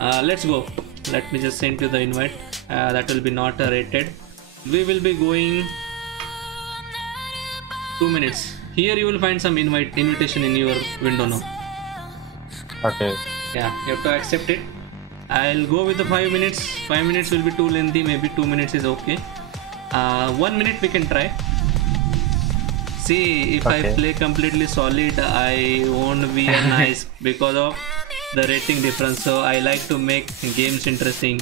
Let's go. Let me just send you the invite. That will be not rated. We will be going 2 minutes. Here you will find some invitation in your window now. Okay. Yeah, you have to accept it. I'll go with the 5 minutes. 5 minutes will be too lengthy. Maybe 2 minutes is okay. 1 minute we can try. See, if I play completely solid, I won't be nice because of the rating difference. So I like to make games interesting.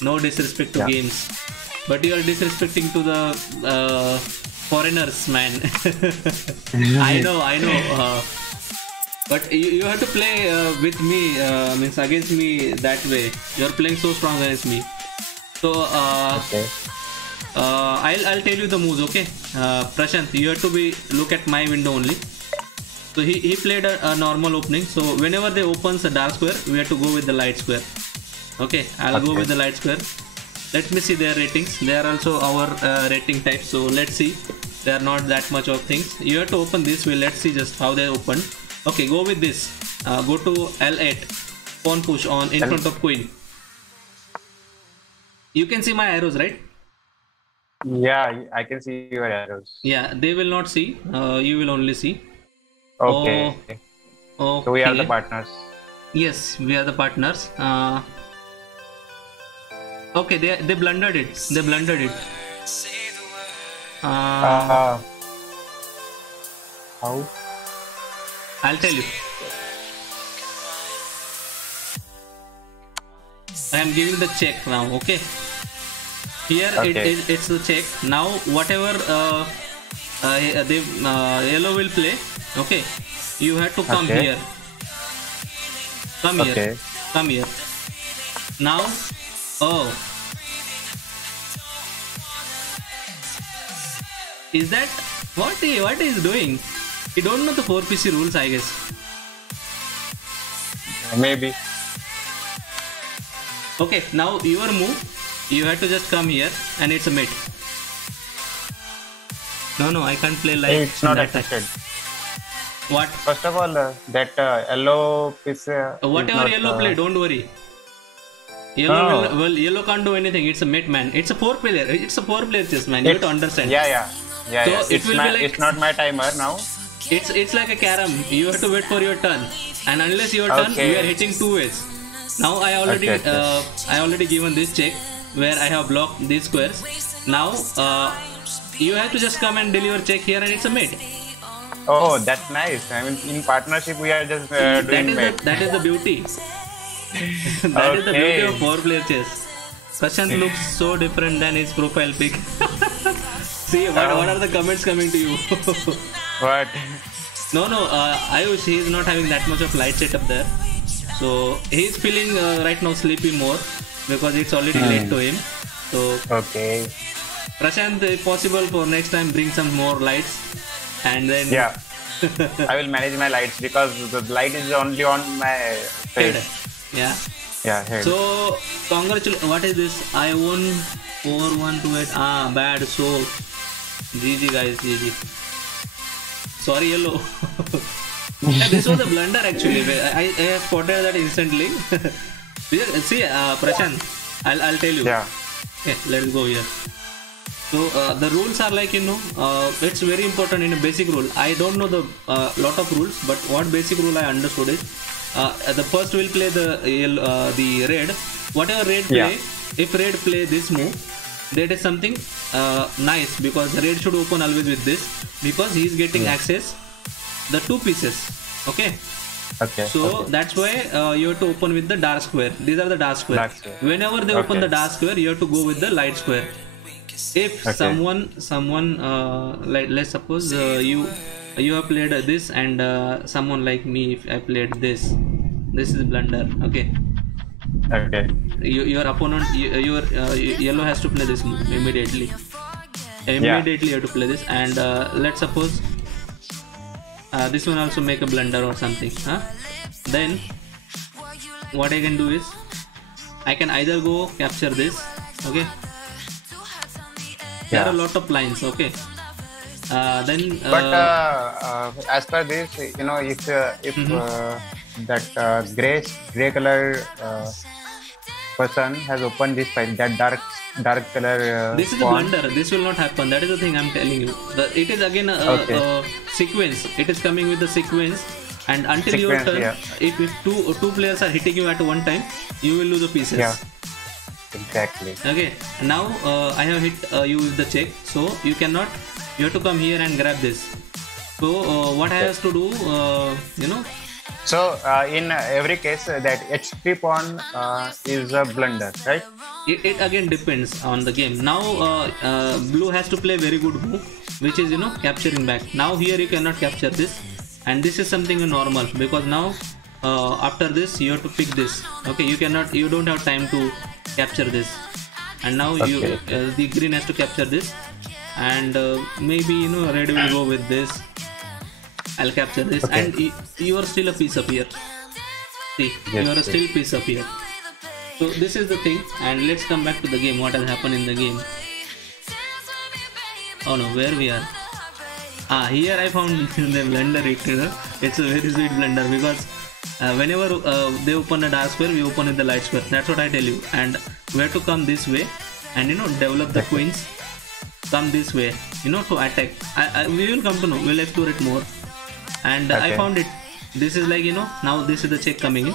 No disrespect to games, but you are disrespecting to the foreigners, man. I know. But you have to play with me, means against me that way. You are playing so strong against me. So I'll tell you the moves, okay? Prashant, you have to look at my window only. So he played a normal opening. So whenever they opens a dark square, we have to go with the light square. Okay, I'll go with the light square. Let me see their ratings. They are also our rating type. So let's see. They are not that much of things. You have to open this way. Let's see just how they open. Okay, go with this. Go to L8. Pawn push on in front of queen. You can see my arrows, right? Yeah, I can see your arrows. Yeah, they will not see. You will only see. Okay. Okay. So we are the partners. Yes, we are the partners. Okay, they blundered it. They blundered it. How? I'll tell you. I am giving the check now. Okay. Here it's the check. Now whatever yellow will play. Okay. You have to come here. Come here. Come here. Now. Oh. Is that what he is doing? You don't know the 4PC rules, I guess. Maybe. Okay, now your move. You have to just come here and it's a mate. No, I can't play like it's not accepted. What? First of all, that yellow piece. Whatever yellow play, don't worry. Yellow can't do anything. It's a mate, man. It's a 4-player. It's a 4-player chess, man. You have to understand. Yeah. So it's not my timer now. It's like a carom. You have to wait for your turn, and unless your turn, we are hitting 2 ways. Now I already given this check where I have blocked these squares. Now you have to just come and deliver check here, and it's a mate. Oh, that's nice. I mean, in partnership, we are just doing mate. That is the beauty. That is the beauty of 4-player chess. Prashant looks so different than his profile pic. See, what are the comments coming to you? What? No, Ayush, he is not having that much of light setup there. So, he is feeling right now sleepy more because it's already late to him. So, Prashant, if possible, for next time, bring some more lights. And then... Yeah. I will manage my lights because the light is only on my face. Yeah. Head. So, congratulations. What is this? I won 4-1-2-8. Bad. So, GG guys, GG. Sorry, yellow. This was a blunder actually. I spotted that instantly. See, Prashant, I'll tell you. Yeah. Okay, let's go here. So the rules are like, it's very important in a basic rule. I don't know the lot of rules, but what basic rule I understood is the first will play the red. Whatever red play, if red play this move, that is something nice because red should open always with this because he is getting access the 2 pieces. Okay. So that's why you have to open with the dark square. These are the dark square. Whenever they open the dark square, you have to go with the light square. If someone like, let's suppose you have played this and someone like me, if I played this is blunder. Okay. Your opponent, your yellow has to play this immediately. Immediately you have to play this, and let's suppose this one also make a blunder or something. Then what I can do is I can either go capture this. Okay. There are a lot of lines. Okay. Then but as per this, if that gray color person has opened this file. That dark color. This is a font. blunder. This will not happen. That is the thing I'm telling you. It is again a sequence. It is coming with the sequence, and until your turn, if two players are hitting you at one time, you will lose the pieces. Yeah. Exactly. Okay. Now I have hit you with the check, so you cannot. You have to come here and grab this. So what I have to do, So in every case, that h3 pawn is a blunder, right? It again depends on the game. Now blue has to play very good move, which is capturing back. Now here you cannot capture this, and this is something normal because now after this you have to pick this. Okay, you don't have time to capture this, and now the green has to capture this, and maybe red will go with this. I'll capture this, and you are still a piece up here. See, you are still piece up here. So this is the thing, and let's come back to the game. What has happened in the game? Oh no, where we are? Here I found the blunder. It's a very sweet blunder because whenever they open a dark square, we open it the light square. That's what I tell you. And we have to come this way, and develop the queens. Come this way, to attack. We will come to know. We'll explore it more. And I found it. This is like now this is the check coming in.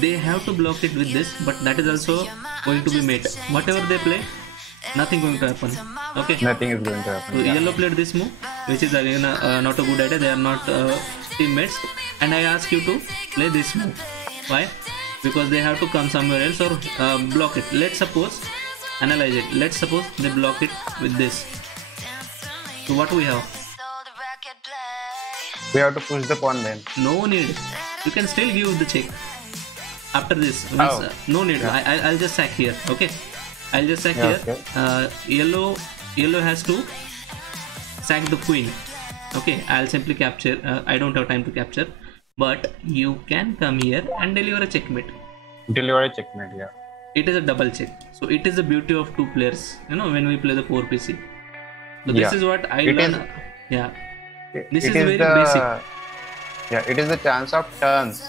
They have to block it with this, but that is also going to be made. Whatever they play, nothing going to happen. Okay. Nothing is going to happen. So yellow played this move, which is again not a good idea. They are not teammates, and I ask you to play this move. Why? Because they have to come somewhere else or block it. Let's suppose, analyze it. Let's suppose they block it with this. So what we have? We have to push the pawn then. No need. You can still give the check. After this, no need. Yeah. I'll just sack here. Okay. I'll just sack here. Okay. Yellow has to sack the queen. Okay. I'll simply capture. I don't have time to capture, but you can come here and deliver a checkmate. Deliver a checkmate. Yeah. It is a double check. So it is the beauty of two players. When we play the 4PC. So this is what I learned. Yeah. This is very basic. Yeah, it is the chance of turns.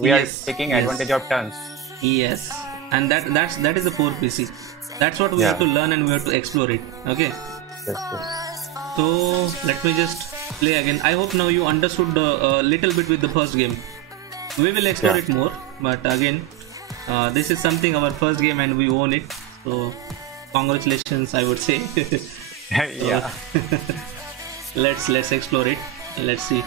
We are taking advantage of turns. Yes, and that is the 4PC. That's what we have to learn, and we have to explore it. Okay. Yes. So let me just play again. I hope now you understood a little bit with the first game. We will explore it more, but again, this is something our first game, and we own it. So congratulations, I would say. Yeah. Let's explore it. Let's see.